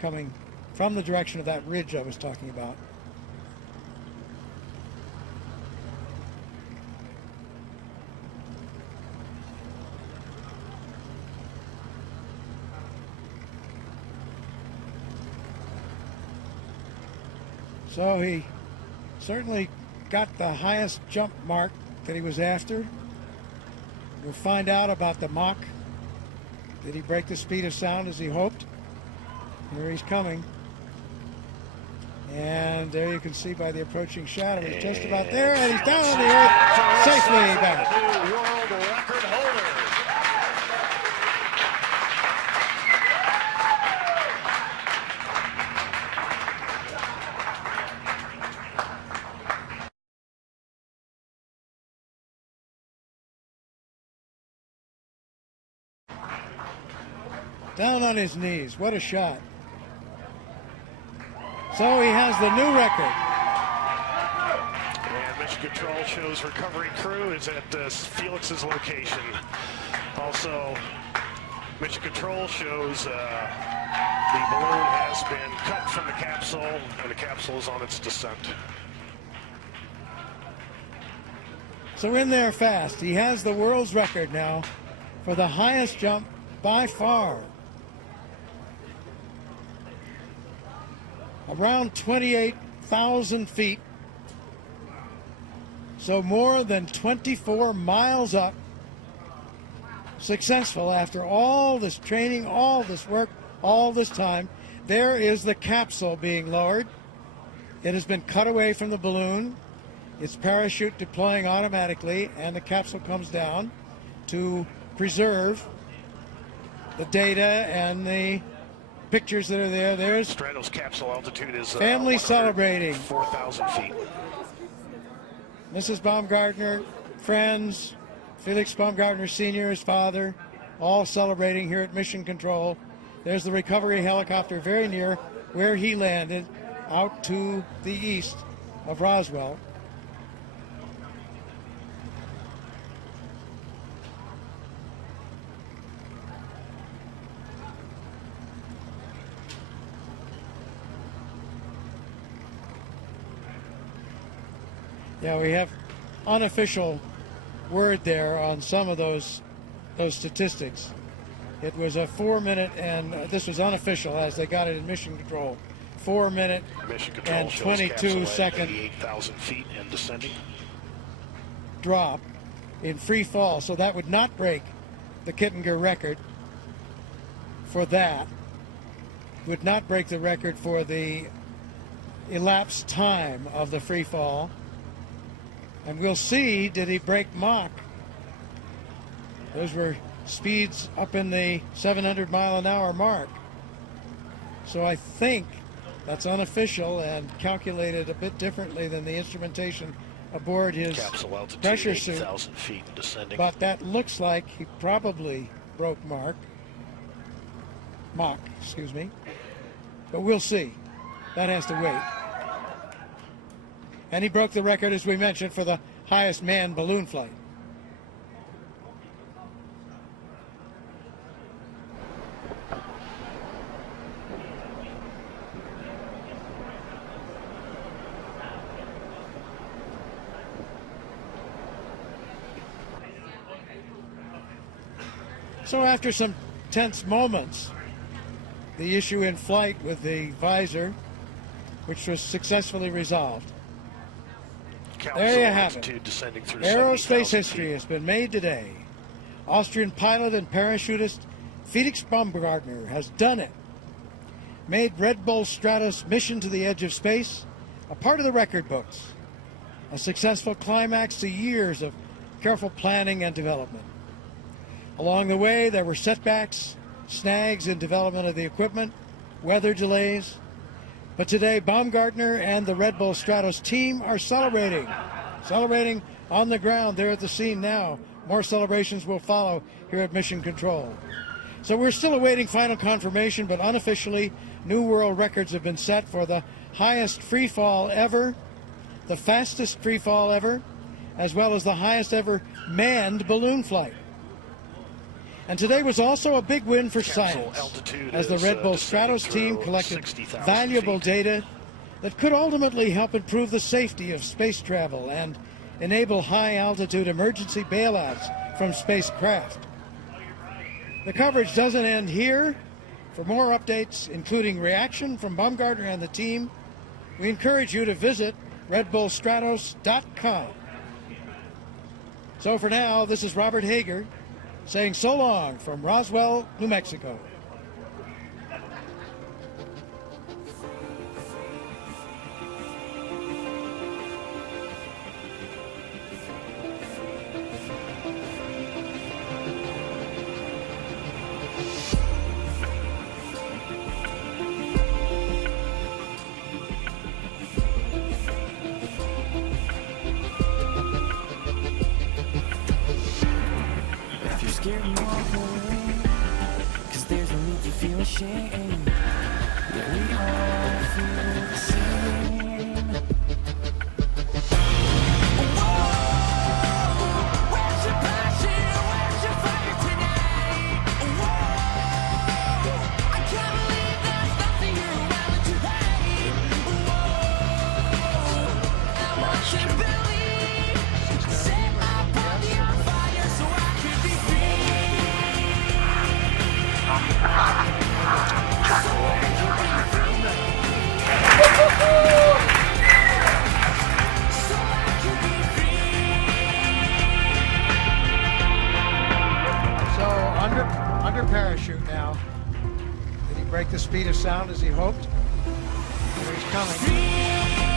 coming from the direction of that ridge I was talking about. So he certainly got the highest jump mark that he was after. We'll find out about the Mach. Did he break the speed of sound as he hoped? Here he's coming. And there you can see by the approaching shadow, he's just about there, and he's down on the earth, safely back. New world record holder. Down on his knees. What a shot. So he has the new record. And Mission Control shows recovery crew is at Felix's location. Also, Mission Control shows the balloon has been cut from the capsule, and the capsule is on its descent. So in there fast. He has the world's record now for the highest jump by far. Around 28 40,000 feet. So more than 24 miles up. Successful after all this training, all this work, all this time. There is the capsule being lowered. It has been cut away from the balloon. Its parachute deploying automatically, and the capsule comes down to preserve the data and the pictures that are there. There's Stratos capsule altitude is family celebrating. 4,000 feet. Mrs. Baumgartner, friends, Felix Baumgartner Sr., his father, all celebrating here at Mission Control. There's the recovery helicopter very near where he landed, out to the east of Roswell. Yeah, we have unofficial word there on some of those statistics. It was a 4 minute, and this was unofficial as they got it in Mission Control. 4 minute Mission Control and shows 22 capsule at second 88,000 feet and descending. drop in free fall. So that would not break the Kittinger record for that. Would not break the record for the elapsed time of the free fall. And we'll see, did he break Mach? Those were speeds up in the 700 mile an hour mark. So I think that's unofficial and calculated a bit differently than the instrumentation aboard his Capsule altitude pressure suit. 8,000 feet and descending. But that looks like he probably broke Mach, excuse me. But we'll see. That has to wait. And he broke the record, as we mentioned, for the highest manned balloon flight. So after some tense moments, the issue in flight with the visor, which was successfully resolved. There you have it. Descending through Aerospace 70,000 history feet. has been made today. Austrian pilot and parachutist Felix Baumgartner has done it. Made Red Bull Stratos mission to the edge of space a part of the record books. A successful climax to years of careful planning and development. Along the way, there were setbacks, snags in development of the equipment, weather delays. But today, Baumgartner and the Red Bull Stratos team are celebrating on the ground. They're at the scene now. More celebrations will follow here at Mission Control. So we're still awaiting final confirmation, but unofficially, new world records have been set for the highest free fall ever, the fastest free fall ever, as well as the highest ever manned balloon flight. And today was also a big win for science, as the Red Bull Stratos team collected valuable data that could ultimately help improve the safety of space travel and enable high-altitude emergency bailouts from spacecraft. The coverage doesn't end here. For more updates, including reaction from Baumgartner and the team, we encourage you to visit redbullstratos.com. So for now, this is Robert Hager saying so long from Roswell, New Mexico. Scared and walk away, 'cause there's no need to feel ashamed. Yeah, we all feel the same. Whoa, where's your passion? Where's your fire tonight? Whoa, I can't believe there's nothing you're willing to hate. Whoa, I want you to believe. Set my body on fire so I can be free. So I can be free. under parachute now. Did he break the speed of sound as he hoped? Here he's coming.